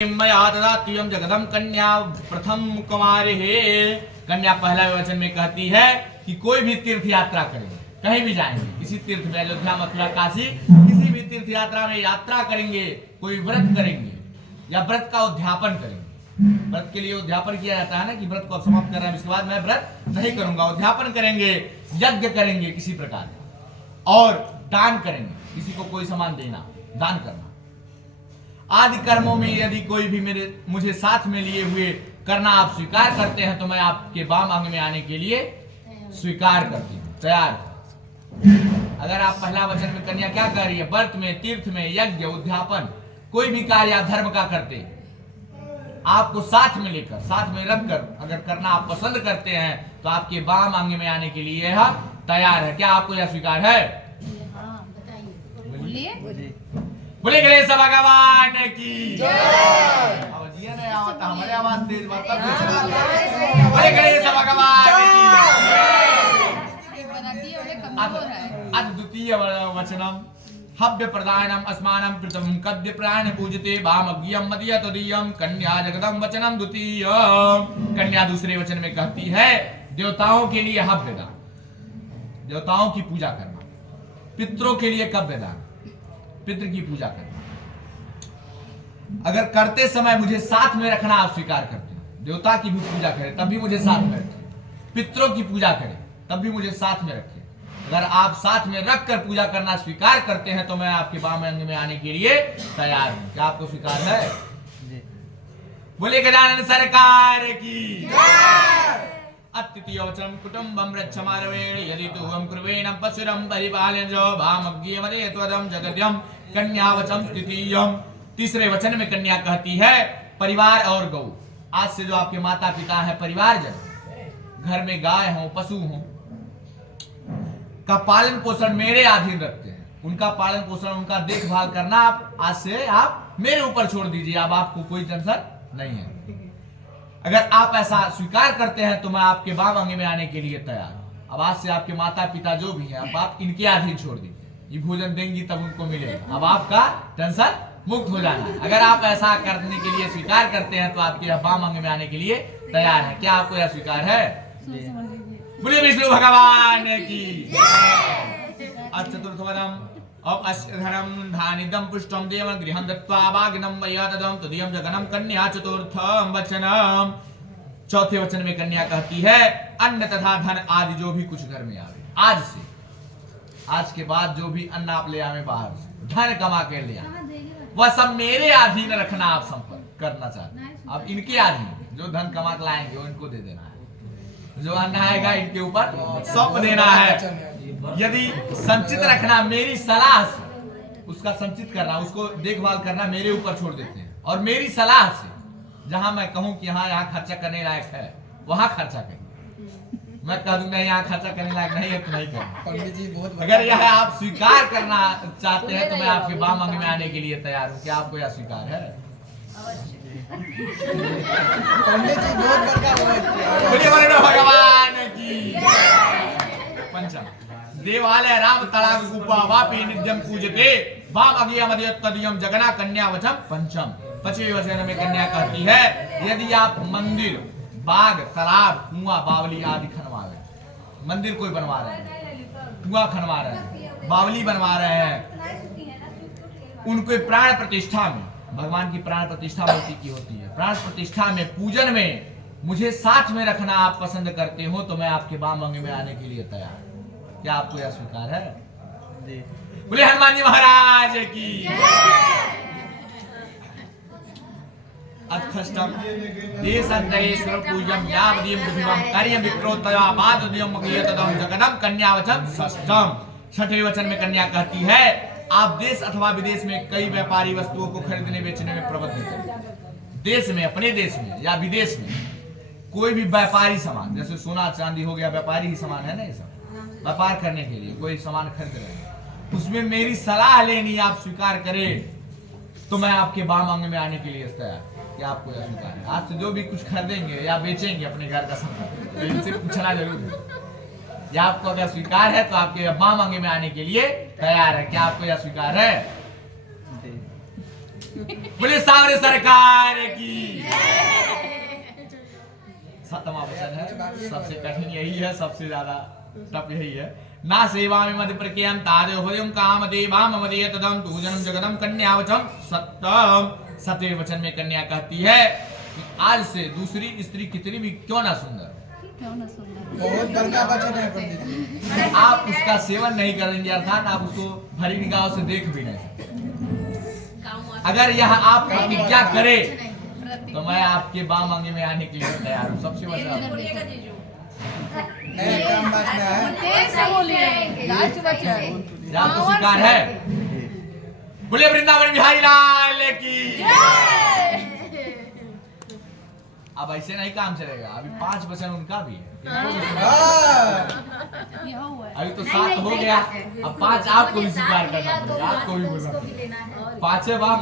मया ददात्युयं जगदम कन्या प्रथम कुमारे है। कन्या पहला वचन में कहती है कि कोई भी तीर्थ यात्रा करेंगे, कहीं भी जाएंगे, किसी तीर्थ में, अयोध्या मथुरा काशी, किसी भी तीर्थ यात्रा में यात्रा करेंगे, कोई व्रत करेंगे या व्रत का उद्यापन करेंगे। व्रत के लिए उद्यापन किया जाता है ना, कि व्रत को समाप्त कर रहे हैं, इसके बाद मैं व्रत नहीं करूंगा, उद्यापन करेंगे, यज्ञ करेंगे किसी प्रकार का, और दान करेंगे, किसी को कोई सामान देना, दान करना आदि कर्मों में यदि कोई भी मुझे साथ में लिए हुए करना आप स्वीकार करते हैं तो मैं आपके वाम अंग में आने के लिए स्वीकार करती हूँ, तैयार। अगर आप पहला वचन में कन्या क्या कर रही है, व्रत में, तीर्थ में, यज्ञ, उद्यापन, कोई भी कार्य आप धर्म का करते, आपको साथ में लेकर, साथ में रखकर अगर करना आप पसंद करते हैं तो आपके वाम अंग में आने के लिए यह तैयार है। क्या आपको यह स्वीकार है? बोले गणेश भगवान की जय। हमारे आवाज तेज बात। बोले गणेश भगवान की जय। द्वितीय वचनम हव्य प्रदानम अस्मानम प्रथमं कद्य प्राण पूजते वामज्ञम मदीय तदीयम कन्या जगदम वचनम द्वितीय। कन्या दूसरे वचन में कहती है देवताओं के लिए हव्य दान, देवताओं की पूजा करना, पितरों के लिए कव्य दान, पितृ की पूजा करना। अगर करते समय मुझे साथ में रखना आप स्वीकार करते हैं, देवता की भी पूजा करें तब भी मुझे साथ में रखें, पितरों की पूजा करें तब भी मुझे साथ में रखें। अगर आप साथ में रखकर पूजा करना स्वीकार करते हैं तो मैं आपके वाम अंग में आने के लिए तैयार हूं। क्या आपको स्वीकार है? बोले गजानन सरकार की जय। अतिथि वचनम कुटुंबम रक्षमारवेण यदि तुहं कुर्वेण पशुरं परिपालन जो भामज्ञे मदे त्वदं जगद्यम। कन्या वचन तृतीयम। तीसरे वचन में कन्या कहती है परिवार और गौ, आज से जो आपके माता पिता है, परिवारजन, घर में गाय हो, पशु हो, का पालन पोषण मेरे अधीन रखते हैं, उनका पालन पोषण, उनका देखभाल करना आप आज से आप मेरे ऊपर छोड़ दीजिए। अब आपको कोई टेंशन नहीं है। अगर आप ऐसा स्वीकार करते हैं तो मैं आपके वाम अंग में आने के लिए तैयार हूं। अब आज से आपके माता पिता जो भी हैं, अब आप इनके अधीन छोड़ दीजिए, ये भोजन देंगी तब उनको मिलेगा। अब आपका टेंशन मुक्त हो जाना है। अगर आप ऐसा करने के लिए स्वीकार करते हैं तो आपके वाम अंग में आने के लिए तैयार है। क्या आपको यह स्वीकार है? बोलिए विष्णु भगवान की चतुर्थ वदम अब अश्धरम धानिदम पुष्टम देवं गृहं दत्त्वा वाग्नम मयददम तदीयं जगनम कन्या। चतुर्थम वचनम। चौथे वचन में कन्या कहती है अन्न तथा धन आदि जो भी कुछ घर में आवे, आज से, आज के बाद जो भी अन्न आप ले आवे बाहर से, धन कमा के ले आवे, वह सब मेरे अधीन रखना आप संपर्क करना चाहते हैं। अब इनके अधीन जो धन कमा के लाएंगे वो इनको दे देना है, जो अन्न आएगा इनके ऊपर सौंप देना है। यदि संचित रखना मेरी सलाह से, उसका संचित करना, उसको देखभाल करना मेरे ऊपर छोड़ देते हैं, और मेरी सलाह से जहां मैं कहूं कि हाँ यहाँ खर्चा करने लायक है वहां खर्चा करें। मैं कह दूंगा यहाँ खर्चा करने लायक नहीं है तो नहीं करें। अगर यह आप स्वीकार करना चाहते हैं तो मैं आपके वाम अंग में आने के लिए तैयार हूँ। क्या आपको यह स्वीकार है? भगवान की पंचम देवालय राम तड़ाग गुफा वापी नित्यम पूजते वाम अगिया मदीय तदीयम जगना। कन्या वचन पंचम। पचवे वचन में कन्या कहती है यदि आप मंदिर, बाग, तालाब, कुआं, बावली आदि खनवा रहे हैं, मंदिर कोई बनवा रहे हैं, कुआं खनवा रहे हैं, बावली बनवा रहे हैं, उनको प्राण प्रतिष्ठा में, भगवान की प्राण प्रतिष्ठा मूर्ति की होती है, प्राण प्रतिष्ठा में, पूजन में मुझे साथ में रखना आप पसंद करते हो तो मैं आपके वाम अंग में आने के लिए तैयार हूं। क्या आपको यह स्वीकार है? बोले हनुमान जी महाराज की। अथष्टम देशंतरेश्वर पूजम यावदीम विधिवम कार्यम विक्रोतया पाददीयम मकीयतदम जगदम। कन्या वचन षष्ठम। छठवें वचन में कन्या कहती है आप देश अथवा विदेश में कई व्यापारी वस्तुओं को खरीदने बेचने में प्रबद्ध हैं। देश में, अपने देश में या विदेश में कोई भी व्यापारी सामान, जैसे सोना चांदी हो गया, व्यापारी ही सामान है ना, ये सब व्यापार करने के लिए कोई सामान खरीद रहे हैं, उसमें मेरी सलाह लेनी आप स्वीकार करें तो मैं आपके वाम अंग में आने के लिए तैयार। क्या आपको यह स्वीकार है? आज से जो भी कुछ खरीदेंगे या बेचेंगे अपने घर का सामान तो इनसे पूछना जरूर है। या आपको अगर स्वीकार है तो आपके वाम अंग में आने के लिए तैयार है। क्या आपको यह स्वीकार है? बोले सामने सरकार वचन है, सबसे कठिन यही है, सबसे ज्यादा टफ यही है। ना सेवा में मध्य प्रज्ञान तादेव हृदयम काम देवा मम देय तदम तू जन्म जगदम कन्या वचन सत्यम। सत्य वचन में कन्या कहती है कि आज से दूसरी स्त्री कितनी भी क्यों ना सुंदर, बहुत बड़का वचन है पंडित जी। आप उसका सेवन नहीं करेंगे, अर्थात आप उसको भरी निगाहों से देख भी नहीं सकते। अगर यह आप प्रतिज्ञा करे तो मैं आपके बाम अंगे में आने के लिए तैयार हूँ। सबसे बड़ा नहीं, काम बांटना है। या तो स्वीकार है। बोले वृंदावन बिहारी लाल की। अब ऐसे नहीं काम चलेगा, अभी 5% उनका भी है। हाँ। अभी तो 7 हो गया, अब 5 आपको भी स्वीकार करना पड़ेगा, आपको भी बोलना पड़ेगा। 5 बार